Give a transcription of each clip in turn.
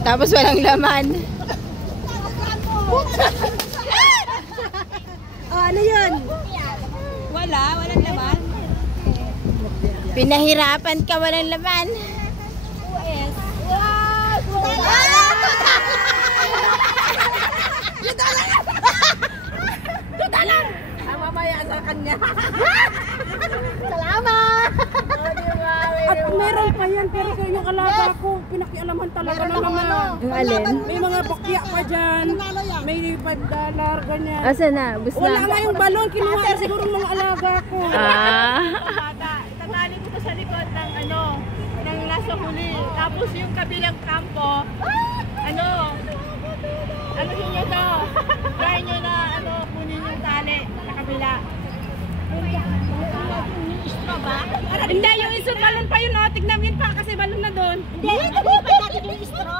Tapos walang laman. Oh, ano yun? Walang laman. Pinahirapan ka, walang laman. Tudalang! Mamaya sa kanya. Salamat! At meron pa yan, pero kaya yung alaga ko, pinakialaman talaga na naman. Yung alin? May mga bakya pa dyan. May $5, ganyan. Asa na? Bus na? Wala nga yung balon, kinuha na siguro ng mga alaga ko. Itatali ko to sa likod ng ng nasa huli. Tapos yung kabilang kampo, ano nyo to? Try nyo na kunin yung tali sa kabila. Istro ba? Hindi, yung isang balon pa yun, tignan yun pa kasi balon na doon. Hindi, nagpapay natin yung istro.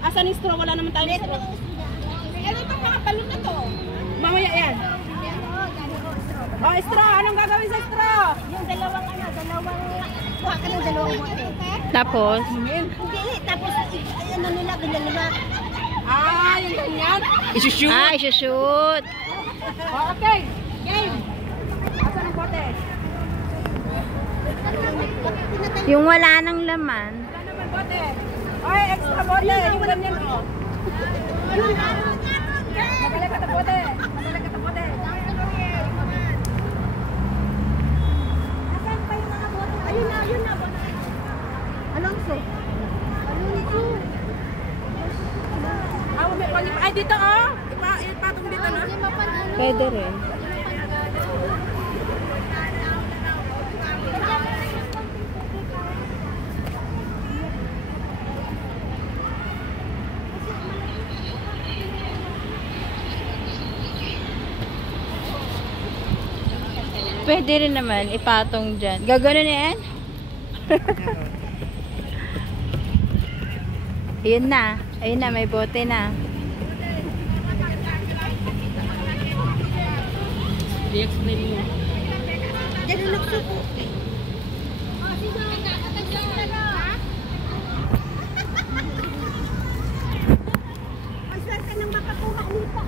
Asan istro? Wala naman tayong istro. Ano itong mga balon na to? Mamaya yan. Oh, istro! Anong gagawin sa istro? Yung dalawang kuha ka ng dalawang bote. Tapos? Hindi, tapos nila, ganyan nila. Yung ganyan. Isushoot. Isushoot. Oh, okay. Game. Asan ang bote? Yung wala nang laman. Wala naman bote. Oy, extra bote. Yung ganyan ko. Magaling ka na bote. Magaling ka na bote. Asan pa yung mga bote? Ayun na, bote. Alonso. Ay, dito oh. Ipatong dito na. Pwede rin. Pwede rin naman ipatong dyan. Gagano na yan? Ayun na. Ayun na, may bote na. I-explain mo. Diyan ang nagsupo. Ay, swerte nang makakuha nito.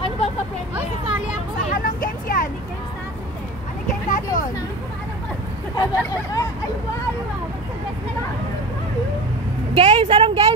Ano bang pa-premyo? Ay, sasali ako. Anong games yan? Games natin eh. Ano game natin? Ay, wow! Games! Anong games?